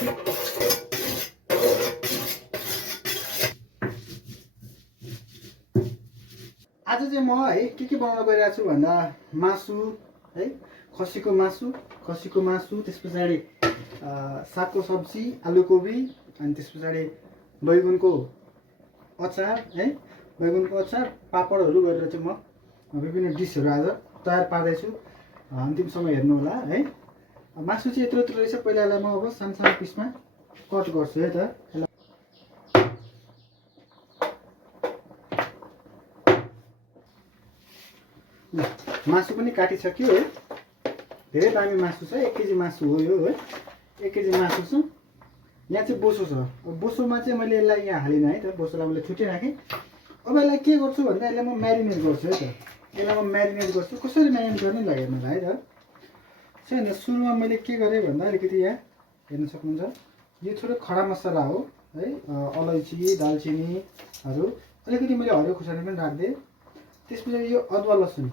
आज चाहिँ म है के बनाउन गइरहेको छु भन्दा मासु है, खसीको मासु, त्यस पछाडि सागको सब्जी, आलु कोबी, अनि त्यस पछाडि बैगुनको अचार है, बैगुनको अचार, पापडहरू गरेर चाहिँ म विभिन्न डिसहरू आज तयार पार्दैछु। अन्तिमसम्म हेर्नु होला है। मासु चाहिँ यत्रो रहेछ। पहिलालाई म अब सानो पिसमा कट गर्छु है त। मासु पनि काटिसक्यो है। धेरै दामी मासु छ। 1 केजी मासु हो यो है। 1 केजी मासु छ। यहाँ चाहिँ बोसो छ। अब बोसोमा चाहिँ मैले यसलाई यहाँ हालिनँ है त। बोसोलाई मैले छुट्टै राखेँ। अब यसलाई के गर्छु भन्दा यसलाई म म्यारिनेट गर्छु है त। यसलाई म म्यारिनेट गर्छु। कसरी म्यारिनेट गर्ने लाग्यो मलाई है त। चाहिँ सुरुमा मैले के गरेँ भन्दा अलिकति यहाँ हेर्न सक्नुहुन्छ। यो थोरै खडा मसला हो है। अलैँची, दालचिनीहरू, अलिकति मैले हरियो खुर्सानी पनि राखिदिएँ। त्यसपछि यो अदुवा लसुन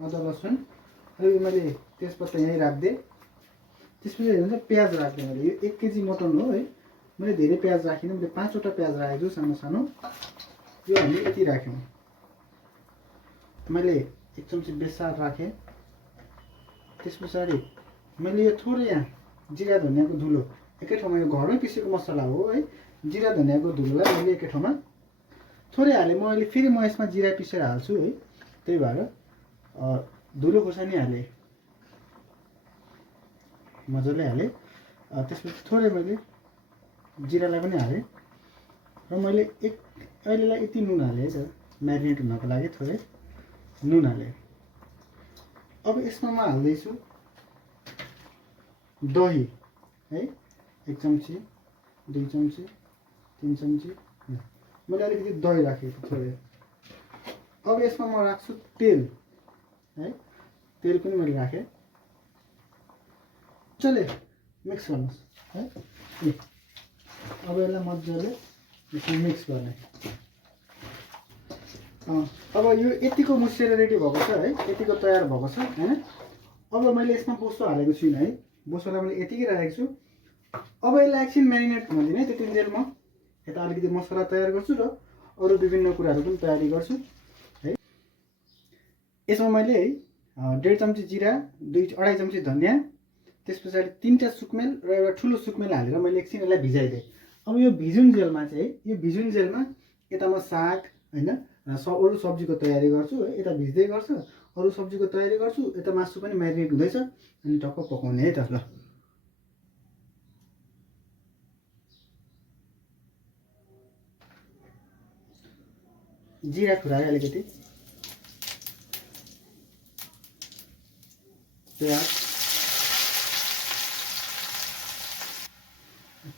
अलिकति मैले तेजपत्ता यहीँ राखिदिएँ। त्यसपछि हेर्नुहुन्छ प्याज राखिदिएँ मैले। यो 1 केजी मटन हो है। मैले धेरै प्याज राखिनँ। मैले 5वटा प्याज राखेको छु सानो। यो हामीले यति राख्यौँ। मैले 1 चम्ची बेसार राखेँ। त्यस पछाडि मैले यो थोरै यहाँ जिरा धनियाँको धुलो एकै ठाउँमा, यो घरमै पिसेको मसला हो है। जिरा धनियाँको धुलोलाई मैले एकै ठाउँमा थोरै हालेँ। म अहिले फेरि म यसमा जिरा पिसेर हाल्छु है। त्यही भएर धुलो खोर्सानी हालेँ, मजाले हालेँ। त्यसपछि थोरै मैले जिरालाई पनि हालेँ र मैले अहिलेलाई यति नुन हालेँ है त। म्यारिनेट हुनको लागि थोरै नुन हालेँ। अब यसमा म हाल्दैछु दही है। 1 चम्ची, 2 चम्ची, 3 चम्ची। मैले अलिकति दही राखेको थोरै। अब यसमा म राख्छु तेल है। तेल पनि मैले राखेँ। मजाले मिक्स गर्नुहोस् है। अब यसलाई मजाले मिक्स गर्ने। अब यो यतिको मुसेर रेडी भएको छ है। यतिको तयार भएको छ हैन। अब मैले यसमा बोसो हालेको छुइनँ है। बोसोलाई मैले यतिकै राखेको छु। अब यसलाई एकछिन म्यारिनेट हुन दिने। त्यतिन्जेल म यता अलिकति मसला तयार गर्छु र अरू विभिन्न कुराहरू पनि तयारी गर्छु है। यसमा मैले है 1.5 चम्ची जिरा, 2-2.5 चम्ची धनियाँ, त्यस पछाडि 3टा सुकमेल र एउटा ठुलो सुकमेल हालेर मैले एकछिन यसलाई भिजाइदिएँ। अब यो भिजुन्जेलमा चाहिँ यो भिजुन्जेलमा यता म साग हैन अरू सब्जीको तयारी गर्छु है। यता भिज्दै गर्छु, अरू सब्जीको तयारी गर्छु, यता मासु पनि म्यारिनेट हुँदैछ। अनि टक्क पकाउने है त। ल जिरा खुराएँ अलिकति,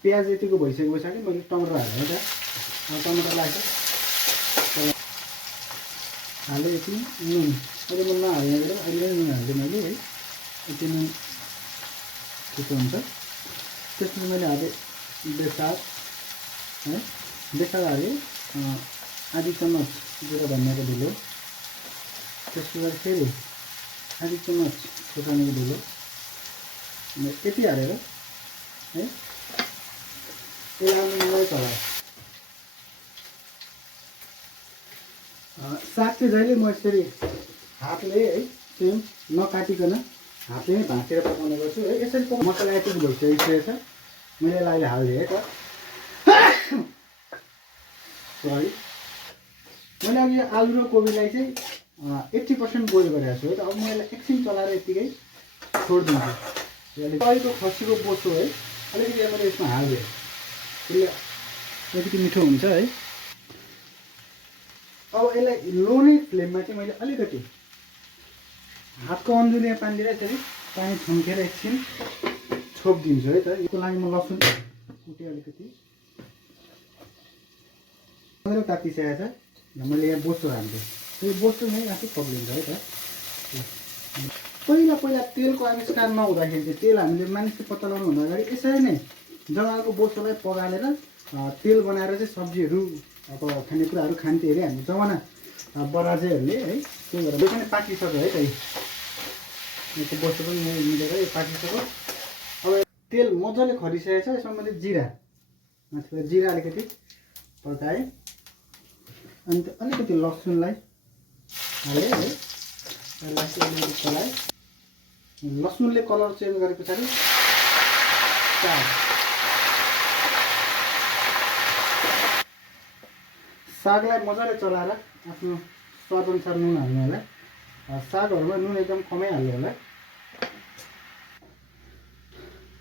प्याज यतिको भइसकेको पछाडि मैले टमाटर हालेँ है त। टमाटर लाग्छ हालेँ। यति नुन अहिले म नहाल्ने बेला अहिले नुन हाल्दै मैले है। यति नुन छिटो हुन्छ। त्यसपछि मैले हालेँ बेसार है। बेसार हालेँ। आधी चम्मच जिरा धनियाँको धुलो, त्यस पछाडि फेरि आधी चम्मच खोर्सानीको धुलो यति हालेर है यसलाई मजाले चलाएँ। साग चाहिँ जहिले म यसरी हातले है सेम नकाटिकन हातले नै भाँचेर पकाउने गर्छु है। यसरी मसला यति भइसकेको छ। मैले यसलाई अहिले हालिदिएँ है त। सरी, मैले अब यो आलु र कोबीलाई चाहिँ 80% बोइल गरेको छु है त। अब म यसलाई एकछिन चलाएर यतिकै छोडिदिन्छु। अलिकति खसीको बोसो है अलिकति मैले यसमा हालिदिएँ। यसले अलिकति मिठो हुन्छ है। अब यसलाई लो नै फ्लेममा चाहिँ मैले अलिकति हातको अन्जुलिया पानी लिएर यसरी पानी थन्केर एकछिन छोपिदिन्छु है त। यसको लागि म लसुन कुटे अलिकति मजाले तातिसकेको छ। मैले यहाँ बोसो हाल्दिएँ। यो बोसो नै आफै पक्लिन्छ है त। पहिला तेलको आविष्कार नहुँदाखेरि चाहिँ तेल हामीले मानिसले पत्ता लगाउनु भन्दा अगाडि यसरी नै जङ्गलको बोसोलाई पगालेर तेल बनाएर चाहिँ सब्जीहरू अब खानेकुराहरू खान्थे अरे हामी जमाना बराजेहरूले है। त्यही भएर यो पनि पाकिसक्यो है त। यो बोसो पनि मिलेर यो पाकिसक्यो। अब तेल मजाले खरिसकेको छ। यसमा मैले जिरा माथिबाट जिरा अलिकति पड्काएँ अनि अलिकति लसुनलाई हालेँ है। यसलाई चाहिँ अलिकति चलाएँ। लसुनले कलर चेन्ज गरे पछाडि सागलाई मजाले चलाएर आफ्नो स्वादअनुसार नुन हाल्नु होला। सागहरूमा नुन एकदम कमै हाल्नु होला।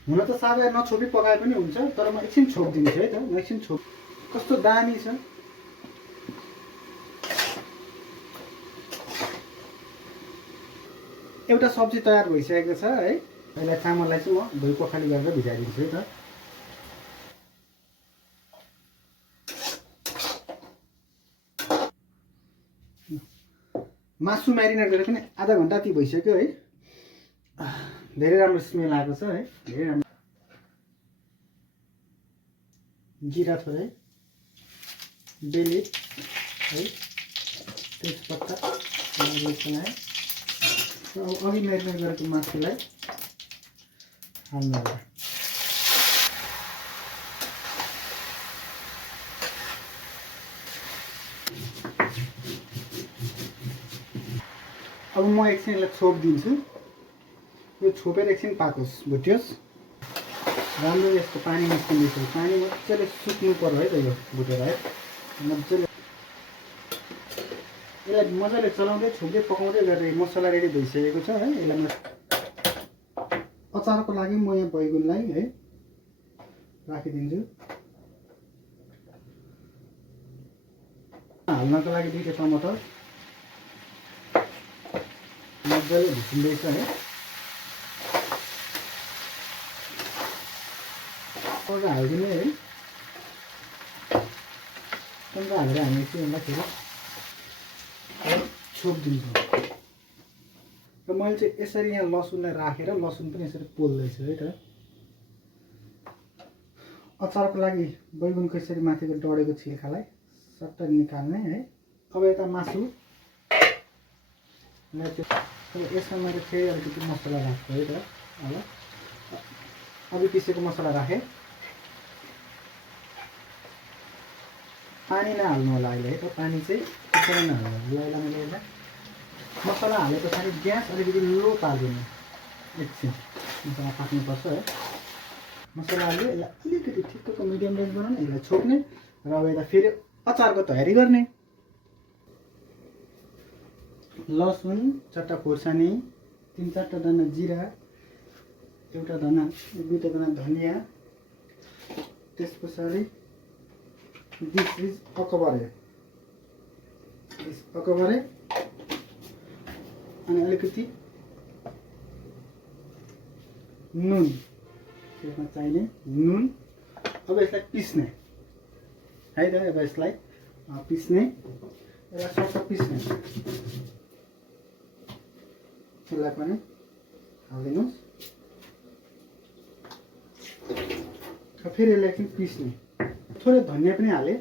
हुन त सागलाई नछोपी पकाए पनि हुन्छ, तर म एकछिन छोपिदिन्छु है त। म एकछिन कस्तो दामी छ। एउटा सब्जी तयार भइसकेको छ है। यसलाई चामललाई चाहिँ म धोइ पखाली गरेर भिजाइदिन्छु है त। मासु म्यारिनेट गरेर पनि आधा घन्टा ती भइसक्यो है। धेरै राम्रो स्मेल आएको छ है। धेरै राम्रो। जिरा थोरै, बेलिफ है, तेजपत्ता चलाएँ। अब अघि म्यारिनेट गरेको मासुलाई हाल्नु होला। अब म एकछिन यसलाई छोपिदिन्छु। यो छोपेर एकछिन पाकोस्, भुट्योस्। राम्रो यसको पानी निस्किँदैछ। पानी मजाले सुक्नु पर्यो है त यो भुटेर है। मजाले यसलाई मजाले चलाउँदै छोप्दै पकाउँदै गरेर मसला रेडी भइसकेको छ है। यसलाई म अचारको लागि म यहाँ बैगुनलाई है राखिदिन्छु। हाल्नको लागि 2टा टमाटर मजाले भिजिँदैछ है। टमाटर हालिदिने है। टमाटर हालेर हामी चाहिँ यसलाई फेरि छोपिदिन्छौँ। र मैले चाहिँ यसरी यहाँ लसुनलाई राखेर लसुन पनि यसरी पोल्दैछु है त। अचारको लागि बैगुनको यसरी माथिको डढेको छिल्कालाई सट्ट निकाल्ने है। अब यता मासु यसमा मैले फेरि अलिकति मसला राख्छु है त। अब अघि पिसेको मसला राखेँ। पानी नहाल्नु होला अहिले है त। पानी चाहिँ त्यसरी नहाल्नु होला। ल मैले यसलाई मसला हाले पछाडि ग्यास अलिकति लो पारिदिनु। एकछिन मसला पाक्नुपर्छ है। मसला हाल्यो, यसलाई अलिकति ठिक्कको मिडियम रेन्ज बनाउने, यसलाई छोप्ने र अब यता फेरि अचारको तयारी गर्ने। लसुन, 4टा खोर्सानी, 3-4टा दाना जिरा, 2टा दाना धनियाँ, त्यस पछाडि दिस इज अकबरे अनि अलिकति नुन, त्यसमा चाहिने नुन। अब यसलाई पिस्ने है त। अब यसलाई पिस्ने, यसलाई सबै पिस्ने। यसलाई पनि हालिदिनुहोस्। फेरि यसलाई एकछिन पिस्ने। थोरै धनियाँ पनि हालेँ।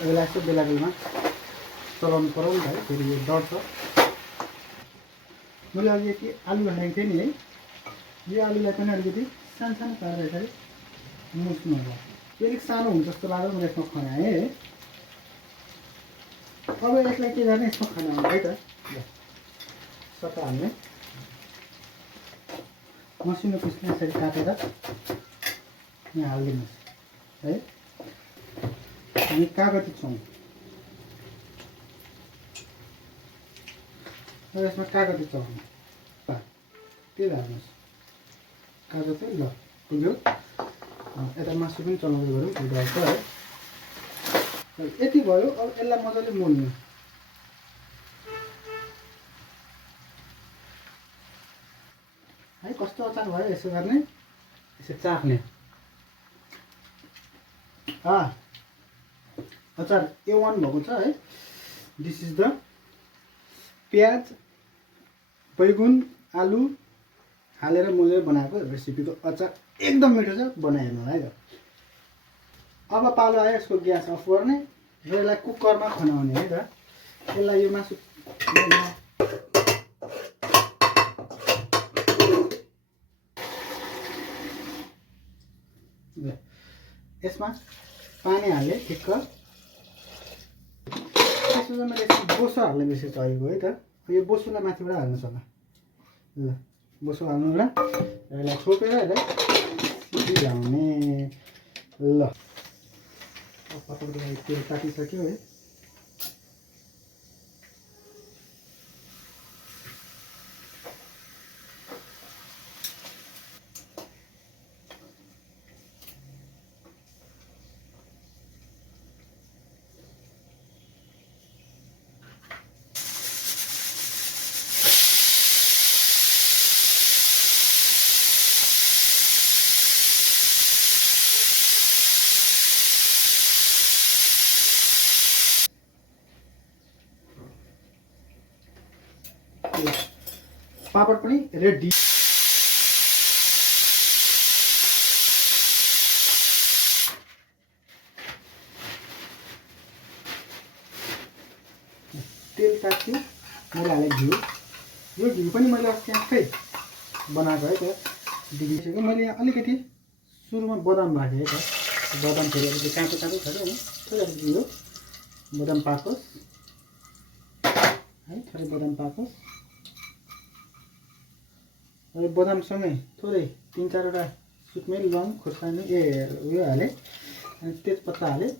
यसलाई यसो बेला बेलामा चलाउनु पर्यो नि त है। फेरि यो डढ्छ। मैले अघि यति आलु हालेको थिएँ नि है। यो आलुलाई पनि अलिकति सानो सानो पारेर यसरी मुस्नु होला। यो अलिक सानो हुन्छ जस्तो लाग्यो। मैले यसमा खनाएँ है। अब यसलाई के गर्ने, यसमा खनाउने है त। सट्टा हाल्ने, मसिनो पिसले यसरी काटेर यहाँ हालिदिनुहोस् है। हामी कागती छौँ। अब यसमा कागती चलाउनु। तेल हाल्नुहोस्। कागती ल पुग्यो। यता मासु पनि चलाउँदै गरौँ, ढल्छ है। यति भयो। अब यसलाई मजाले मोल्नु है। कस्तो अचार भयो यसो गर्ने, यसो चाख्ने। अचार A1 भएको छ है। दिस इज द प्याज, बैगुन, आलु हालेर मोलेर बनाएको रेसिपीको अचार। एकदम मिठो छ, बनाइहेर्नु है त। अब पालो आयो यसको ग्यास अफ गर्ने र यसलाई कुकरमा खनाउने है त। यसलाई यो मासु यसमा पानी हालेँ ठिक्क। त्यसपछि मैले बोसो हाल्ने बेसी चाहिएको है त। यो बोसोलाई माथिबाट हाल्नुहोस् होला। ल बोसो हाल्नु होला। यसलाई छोपेर यसलाई सिटी ल्याउने। ल पकाउँदै तेल तातिसक्यो है। पापड पनि रेडी। तेल तात्यो, मैले हालेँ घिउ। यो घिउ पनि मैले अस्ति आफै बनाएको है त। देखिसक्यो मैले यहाँ अलिकति सुरुमा बदाम राखेँ है त। बदाम फेरि अलिकति काँचो काँचो छ होइन, थोरै अलिकति यो बदाम पाकोस् है, थोरै बदाम पाकोस्। अब बदामसँगै थोरै 3-4वटा सुक्मेल लौङ खुर्सानी उयो हालेँ, अनि तेजपत्ता हालेँ।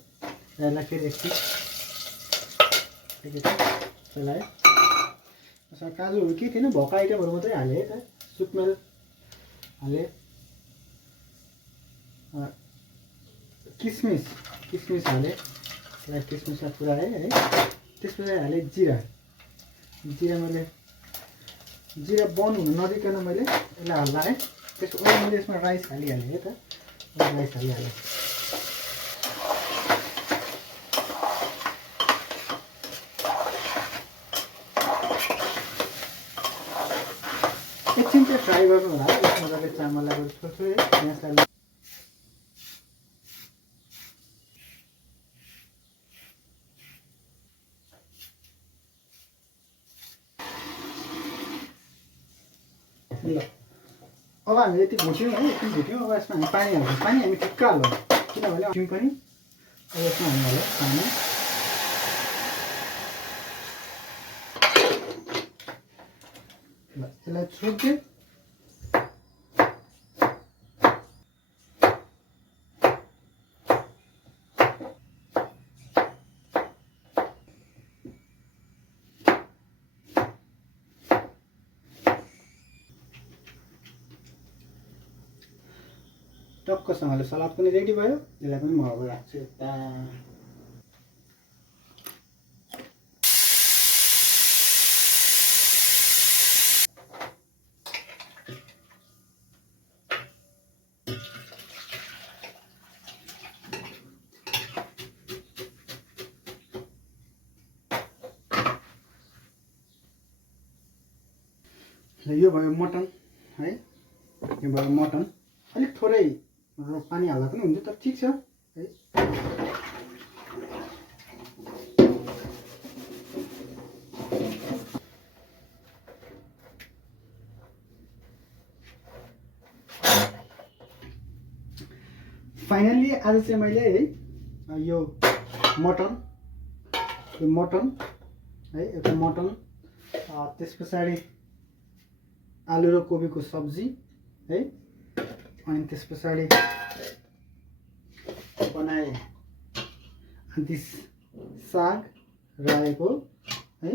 यसलाई फेरि एकछिन चलाएँ। यसमा काजुहरू केही थिएन, भएका आइटमहरू मात्रै हालेँ है त। सुक्मेल हालेँ, किसमिस हालेँ। यसलाई किसमिसलाई पुऱ्याएँ है। त्यसपछि हालेँ जिरा। मैले जिरा बन्द हुनु नदिकन मैले यसलाई हल्लाएँ। त्यसपछि मैले यसमा राइस हालिहालेँ है त। राइस हालिहालेँ। एकछिन चाहिँ फ्राई गर्नु होला। यसमा मजाले चामललाई छोड्छु है। यसलाई ल अब हामी यति भुट्यौँ है, यति भुट्यौँ। अब यसमा हामी पानी हाल्छौँ। पानी हामी ठिक्क हाल्छौँ किनभने भुट्यौँ पनि। अब यसमा हामी हाल्छौँ पानी। ल यसलाई छोड्दियो। टक्कसँगले सलाद पनि रेडी भयो। यसलाई पनि म अब राख्छु यता। यो भयो मटन है। यो भयो मटन। अलिक थोरै पानी हाल्दा पनि हुन्छ, तर ठिक छ है। फाइनल्ली आज चाहिँ मैले है यो मटन है, एउटा मटन, त्यस पछाडि आलु र कोबीको सब्जी है, अनि त्यस पछाडि बनाए दिस साग रायोको है।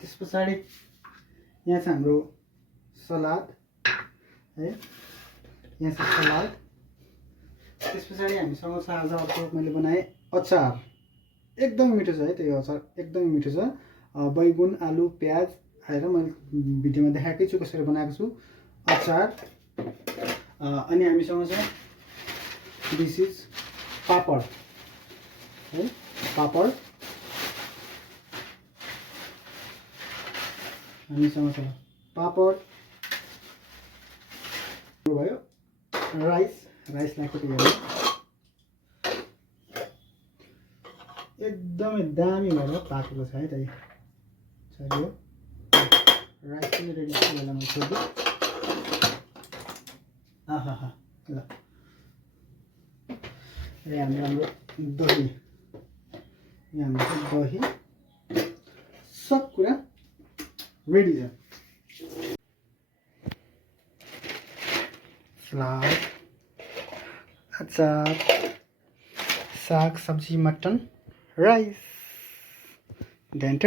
त्यस पछाडि यहाँ छ हाम्रो सलाद है, यहाँ छ सलाद। त्यस पछाडि हामीसँग छ आज अर्को मैले बनाएँ अचार। एकदम मिठो छ है त्यो अचार, एकदमै मिठो छ। बैगुन आलु प्याज हालेर मैले भिडियोमा देखाएकै छु कसरी बनाएको छु अचार। अनि हामीसँग छ दिस इज पापड है, पापड। हामीसँग छ पापड भयो। राइसलाई कति भयो एकदमै दामी भएर पाकेको छ है त। यो राइस पनि रेडी छ। यसलाई म छोड्दिएँ। ल यहाँ हाम्रो दही, यहाँ हाम्रो दही सब कुरा रेडी छ। सलाद, अचार, साग सब्जी, मटन, राइस, देन